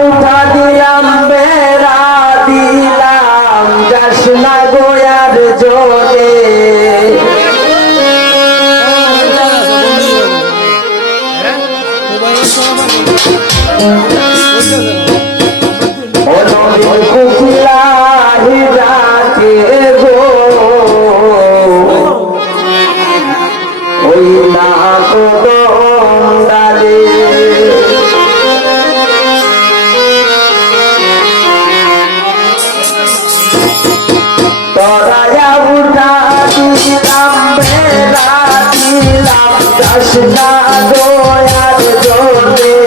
উঠা দিলাম বেড়া দিলাম যাস না গোয়ার জোরে ডাকে গো ওই না ডালে তরায়া উঠা দিলাম বেড়া দিলাম যাস না গোয়ার জোরে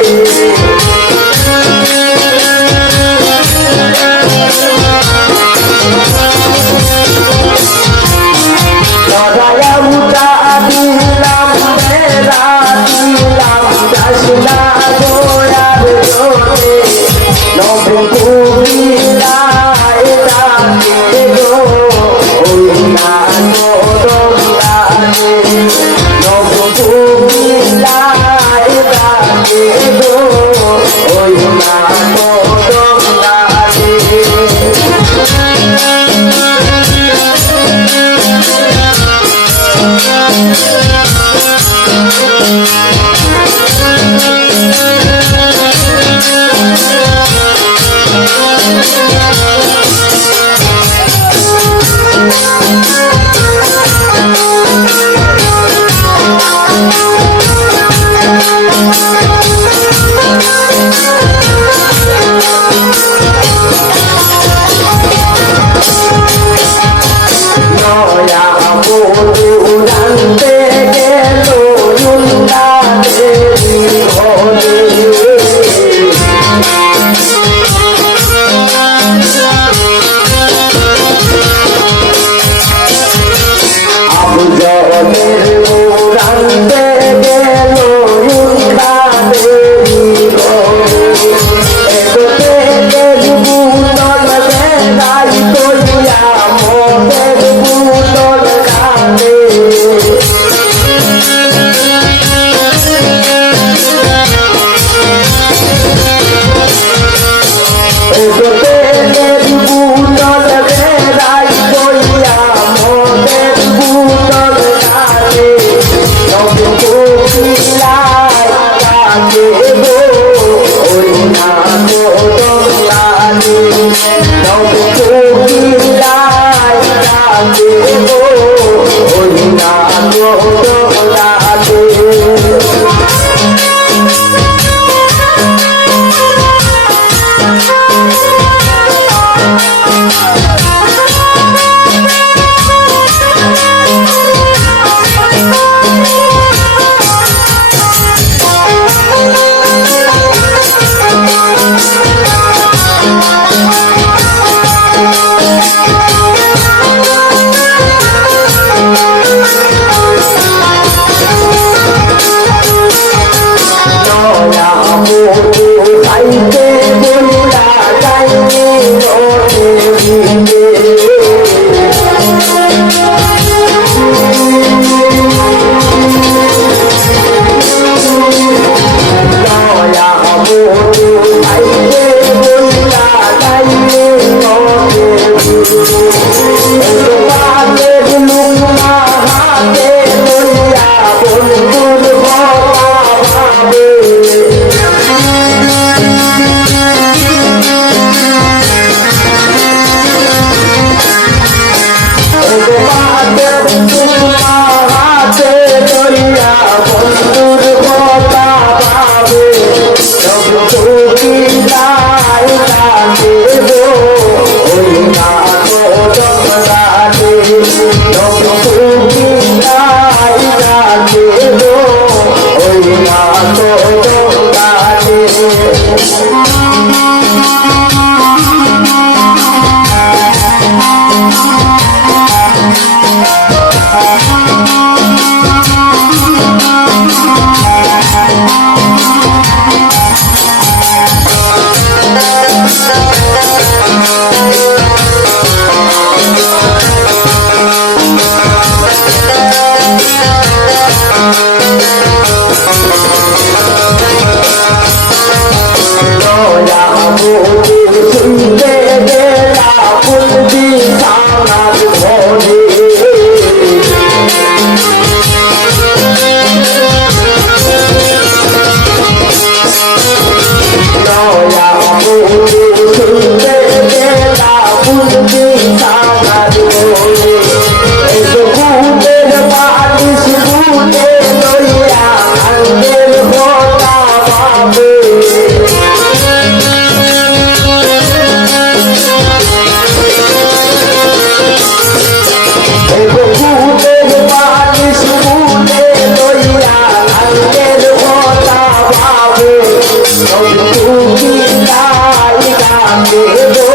তুমি লাই ডাকে গো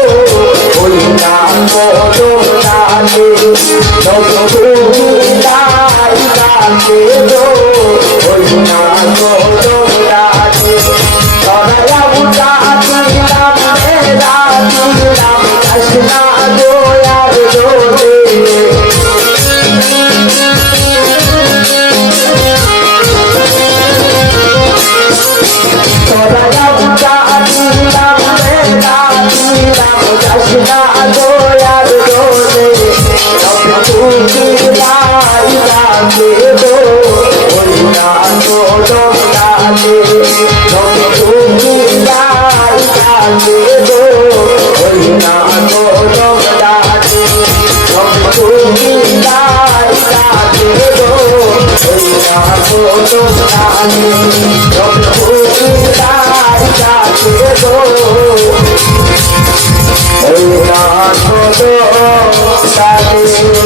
ওই নাম কদম ডাকে তুমি লাই ডাকে গো ওই নাম কদম ডাকে তরায়া উঠা দিলাম মেরা দিলাম কৃষ্ণা দয়ার দোলে তরায়া উঠা দিলাম মেরা দিলাম কৃষ্ণা দয়ার দোলে তুমি লাই ডাকে গো ওই নাম কদম ডাকে তুমি লাই ডাকে গো ওই নাম কদম ডাকে তুমি লাই ডাকে গো ওই নাম কদম ডাকে তুমি লাই ডাকে গো ওই নাম কদম ডাকে